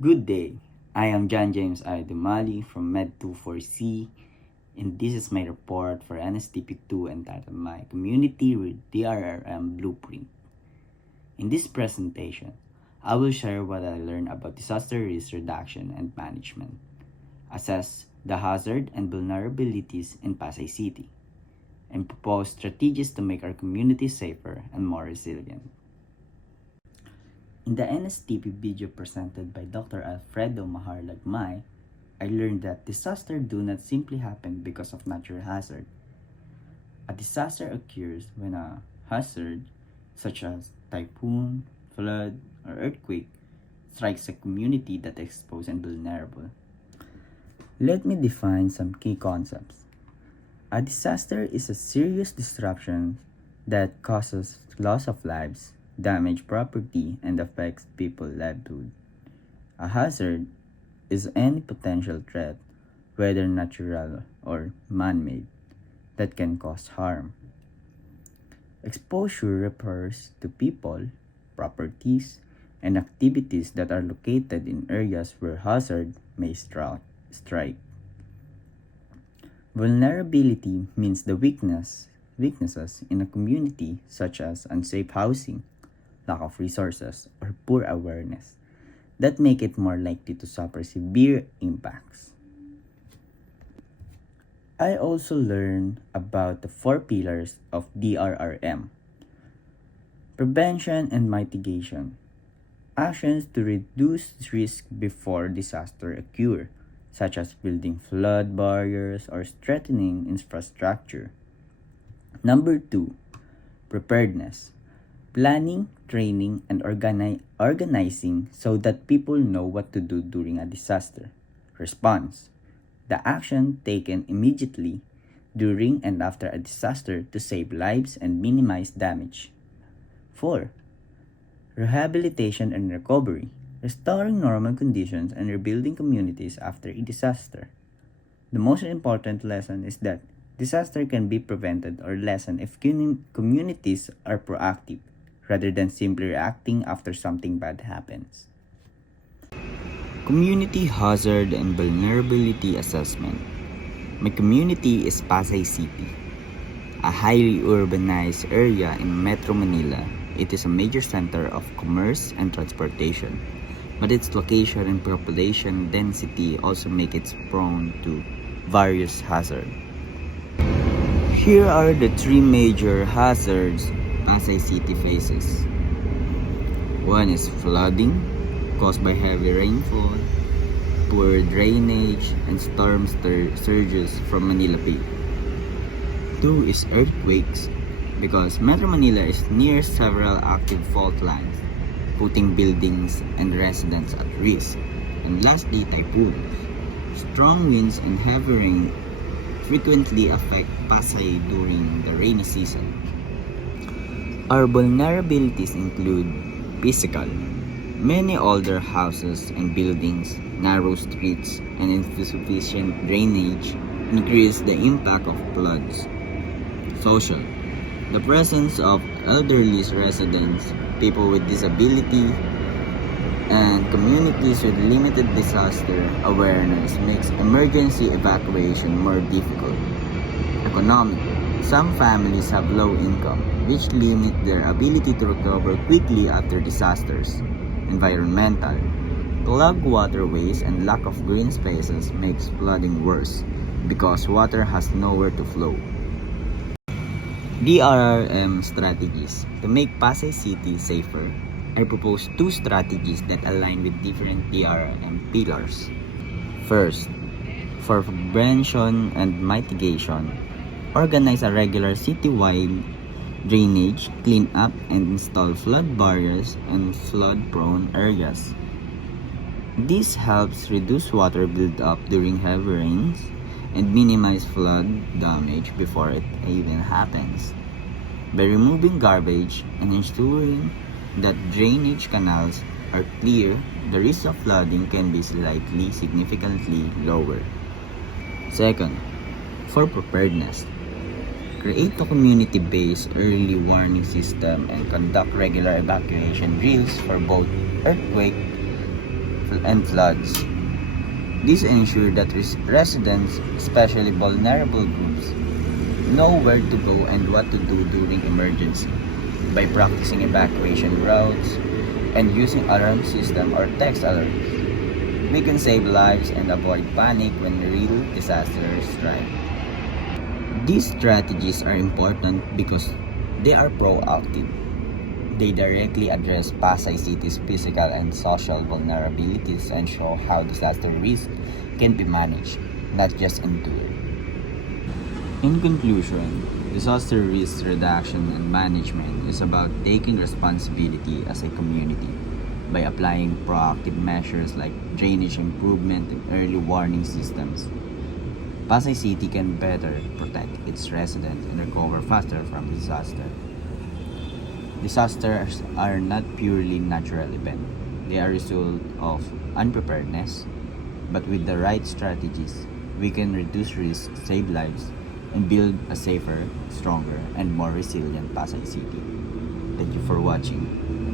Good day. I am John James I. DUMALI from Med24C, and this is my report for NSTP 2 entitled My Community with DRRM Blueprint. In this presentation, I will share what I learned about disaster risk reduction and management, assess the hazard and vulnerabilities in Pasay City, and propose strategies to make our community safer and more resilient. In the NSTP video presented by Dr. Alfredo Maharlagmay, I learned that disasters do not simply happen because of natural hazard. A disaster occurs when a hazard, such as typhoon, flood, or earthquake, strikes a community that is exposed and vulnerable. Let me define some key concepts. A disaster is a serious disruption that causes loss of lives, damage property, and affects people's livelihood. A hazard is any potential threat, whether natural or man-made, that can cause harm. Exposure refers to people, properties, and activities that are located in areas where hazard may strike. Vulnerability means the weaknesses in a community, such as unsafe housing, lack of resources, or poor awareness, that make it more likely to suffer severe impacts. I also learned about the 4 pillars of DRRM: prevention and mitigation, actions to reduce risk before disaster occur, such as building flood barriers or strengthening infrastructure. Number 2, preparedness, planning, training, and organizing so that people know what to do during a disaster. Response, the action taken immediately during and after a disaster to save lives and minimize damage. 4, rehabilitation and recovery, restoring normal conditions and rebuilding communities after a disaster. The most important lesson is that disaster can be prevented or lessened if communities are proactive, rather than simply reacting after something bad happens. Community Hazard and Vulnerability Assessment. My community is Pasay City, a highly urbanized area in Metro Manila. It is a major center of commerce and transportation, but its location and population density also make it prone to various hazards. Here are the 3 major hazards Pasay City faces. 1 is flooding, caused by heavy rainfall, poor drainage, and storm surges from Manila Bay. 2 is earthquakes, because Metro Manila is near several active fault lines, putting buildings and residents at risk. And lastly, typhoons. Strong winds and heavy rain frequently affect Pasay during the rainy season. Our vulnerabilities include physical. Many older houses and buildings, narrow streets, and insufficient drainage increase the impact of floods. Social. The presence of elderly residents, people with disability, and communities with limited disaster awareness makes emergency evacuation more difficult. Economic. Some families have low income, which limit their ability to recover quickly after disasters. Environmental. Clogged waterways and lack of green spaces makes flooding worse because water has nowhere to flow. DRRM strategies. To make Pasay City safer, I propose 2 strategies that align with different DRRM pillars. First, for prevention and mitigation, organize a regular citywide drainage, clean up and install flood barriers in flood-prone areas. This helps reduce water build-up during heavy rains and minimize flood damage before it even happens. By removing garbage and ensuring that drainage canals are clear, the risk of flooding can be significantly lower. Second, for preparedness, create a community-based early warning system and conduct regular evacuation drills for both earthquake, and floods. These ensure that residents, especially vulnerable groups, know where to go and what to do during emergency by practicing evacuation routes and using alarm system or text alerts. We can save lives and avoid panic when real disasters strike. These strategies are important because they are proactive. They directly address Pasay City's physical and social vulnerabilities and show how disaster risk can be managed, not just endured. In conclusion, disaster risk reduction and management is about taking responsibility as a community by applying proactive measures like drainage improvement and early warning systems. Pasay City can better protect its residents and recover faster from disaster. Disasters are not purely natural events. They are a result of unpreparedness, but with the right strategies, we can reduce risk, save lives, and build a safer, stronger, and more resilient Pasay City. Thank you for watching.